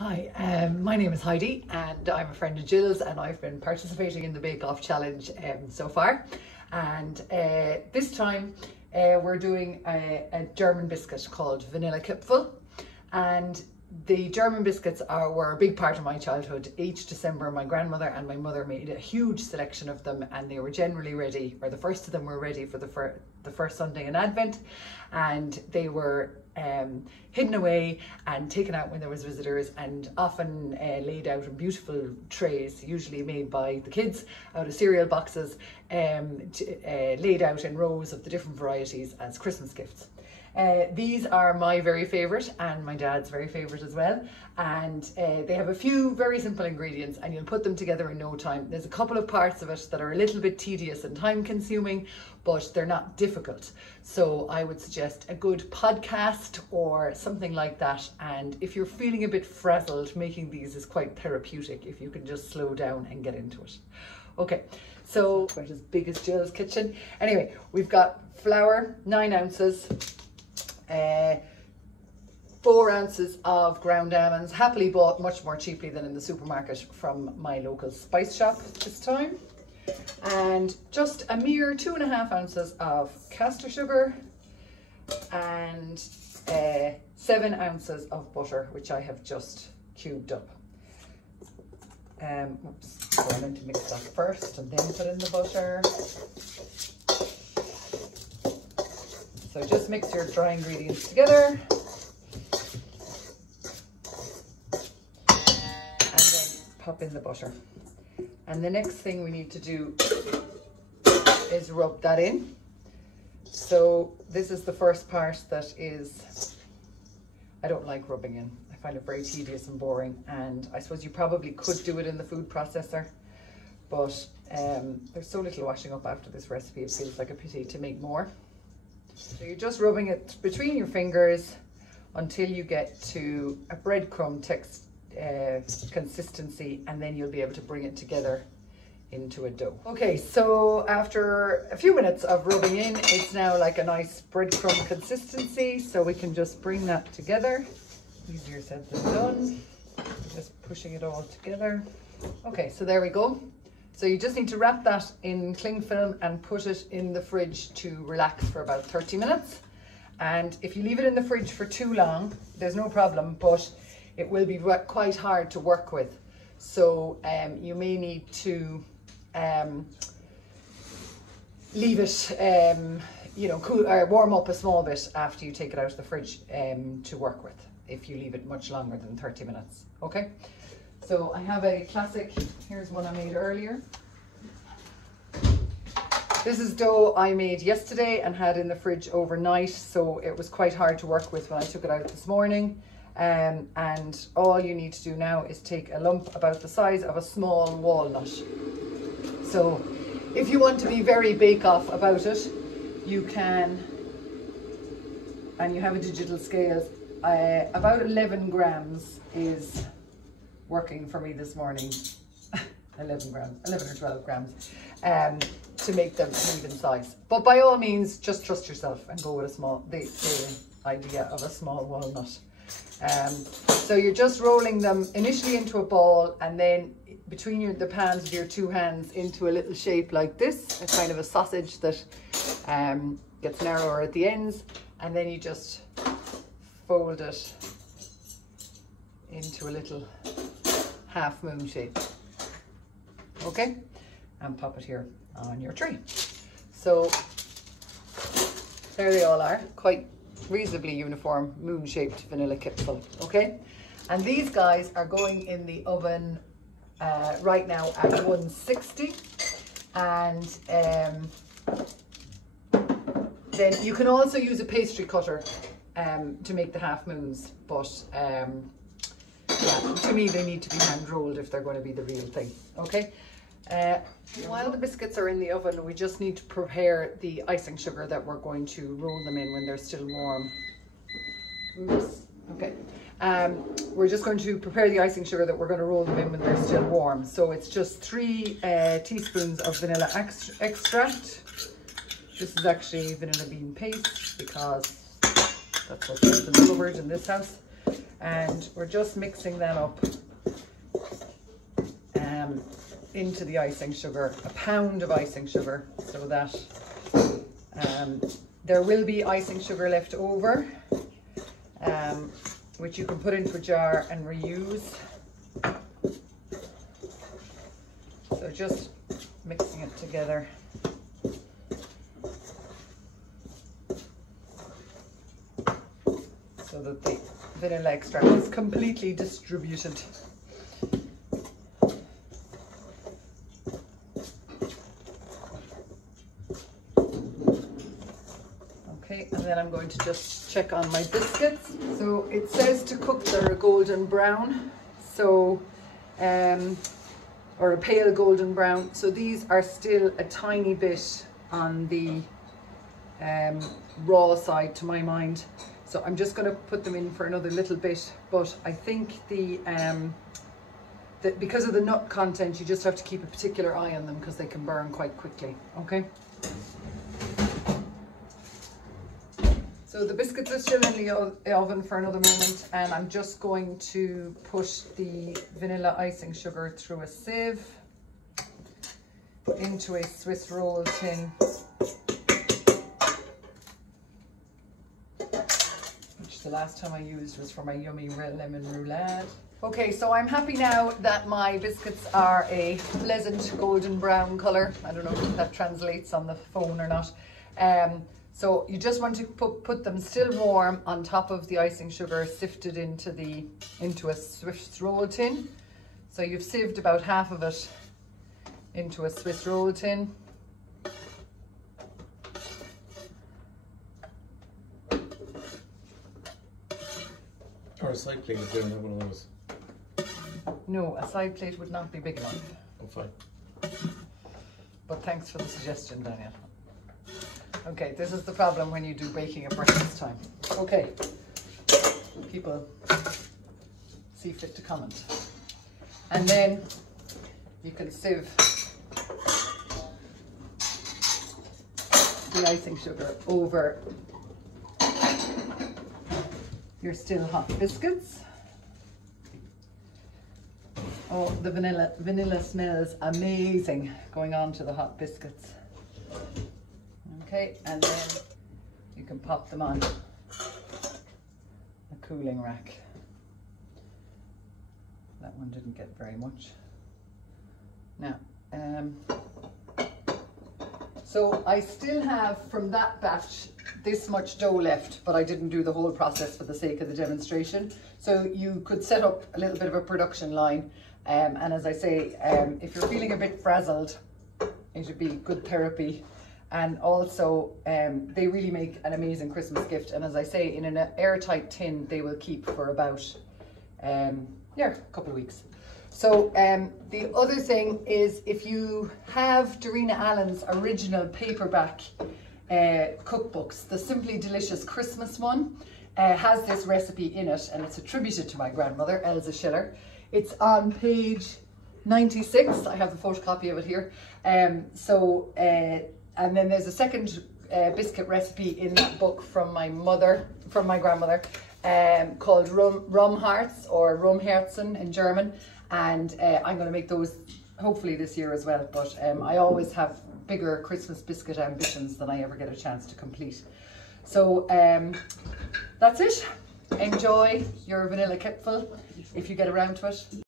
Hi, my name is Heidi and I'm a friend of Jill's, and I've been participating in the Bake Off Challenge so far. And this time we're doing a German biscuit called Vanille kipferl. And the German biscuits were a big part of my childhood. Each December my grandmother and my mother made a huge selection of them, and they were generally ready, or the first of them were ready for the first Sunday in Advent, and they were hidden away and taken out when there was visitors, and often laid out in beautiful trays, usually made by the kids out of cereal boxes, laid out in rows of the different varieties as Christmas gifts. These are my very favourite and my dad's very favourite as well, and they have a few very simple ingredients and you'll put them together in no time. There's a couple of parts of it that are a little bit tedious and time consuming, but they're not difficult. So I would suggest a good podcast or something like that, and if you're feeling a bit frazzled, making these is quite therapeutic if you can just slow down and get into it. Okay, so it's about as big as Jill's kitchen. Anyway, we've got flour, 9 ounces, 4 ounces of ground almonds, happily bought much more cheaply than in the supermarket from my local spice shop this time, and just a mere 2.5 ounces of caster sugar, and 7 ounces of butter, which I have just cubed up. So I meant to mix that first and then put in the butter. So just mix your dry ingredients together, and then pop in the butter. And the next thing we need to do is rub that in. So this is the first part that is, I don't like rubbing in. I find it very tedious and boring, and I suppose you probably could do it in the food processor, but there's so little washing up after this recipe, it feels like a pity to make more. So you're just rubbing it between your fingers until you get to a breadcrumb consistency, and then you'll be able to bring it together into a dough. Okay, so after a few minutes of rubbing in, it's now like a nice breadcrumb consistency, so we can just bring that together. Easier said than done. Just pushing it all together. Okay, so there we go. So you just need to wrap that in cling film and put it in the fridge to relax for about 30 minutes. And if you leave it in the fridge for too long, there's no problem, but it will be quite hard to work with. So you may need to leave it, cool, or warm up a small bit after you take it out of the fridge to work with, if you leave it much longer than 30 minutes, okay? So I have a classic, here's one I made earlier. This is dough I made yesterday and had in the fridge overnight, so it was quite hard to work with when I took it out this morning. And all you need to do now is take a lump about the size of a small walnut. So if you want to be very bake-off about it, you can, and you have a digital scale, about 11 grams is working for me this morning. 11 or 12 grams to make them even size. But by all means, just trust yourself and go with the idea of a small walnut. So you're just rolling them initially into a ball, and then between the palms of your two hands into a little shape like this, a kind of a sausage that gets narrower at the ends, and then you just fold it into a little half moon shape. Okay, and pop it here on your tray. So there they all are, quite reasonably uniform moon-shaped vanilla kipferl. Okay, and these guys are going in the oven right now at 160, and then you can also use a pastry cutter to make the half moons, but yeah, to me they need to be hand rolled if they're going to be the real thing. Okay, while the biscuits are in the oven, we just need to prepare the icing sugar that we're going to roll them in when they're still warm. Oops. Okay, we're just going to prepare the icing sugar that we're going to roll them in when they're still warm. So it's just 3 teaspoons of vanilla extract. This is actually vanilla bean paste because that's what's in the cupboard in this house. And we're just mixing them up into the icing sugar, a pound of icing sugar, so that there will be icing sugar left over, which you can put into a jar and reuse. So just mixing it together. So that the vanilla extract is completely distributed. Okay, and then I'm going to just check on my biscuits. So it says to cook they're a golden brown, so or a pale golden brown. So these are still a tiny bit on the raw side to my mind. So I'm just going to put them in for another little bit, but I think because of the nut content, you just have to keep a particular eye on them because they can burn quite quickly. Okay. So the biscuits are still in the oven for another moment, and I'm just going to push the vanilla icing sugar through a sieve into a Swiss roll tin, which the last time I used was for my yummy red lemon roulade. Okay, so I'm happy now that my biscuits are a pleasant golden brown colour. I don't know if that translates on the phone or not. So you just want to put them still warm on top of the icing sugar sifted into a Swiss roll tin. So you've sieved about half of it into a Swiss roll tin. Or a side plate if you don't have one of those. No, a side plate would not be big enough. Oh, fine. But thanks for the suggestion, Daniel. Okay, this is the problem when you do baking at breakfast time. Okay, people see fit to comment. And then you can sieve the icing sugar over your still hot biscuits. Oh, the vanilla smells amazing going on to the hot biscuits. Okay, and then you can pop them on a cooling rack. That one didn't get very much. Now, so I still have from that batch this much dough left, but I didn't do the whole process for the sake of the demonstration. So you could set up a little bit of a production line. And as I say, if you're feeling a bit frazzled, it would be good therapy. And also, they really make an amazing Christmas gift. And as I say, in an airtight tin, they will keep for about, a couple of weeks. So the other thing is, if you have Darina Allen's original paperback cookbooks, the Simply Delicious Christmas one has this recipe in it, and it's attributed to my grandmother, Elsa Schiller. It's on page 96. I have the photocopy of it here. And then there's a second biscuit recipe in that book from my grandmother, called Rumharz or Rumherzen in German. And I'm going to make those hopefully this year as well. But I always have bigger Christmas biscuit ambitions than I ever get a chance to complete. So that's it. Enjoy your vanilla kipferl if you get around to it.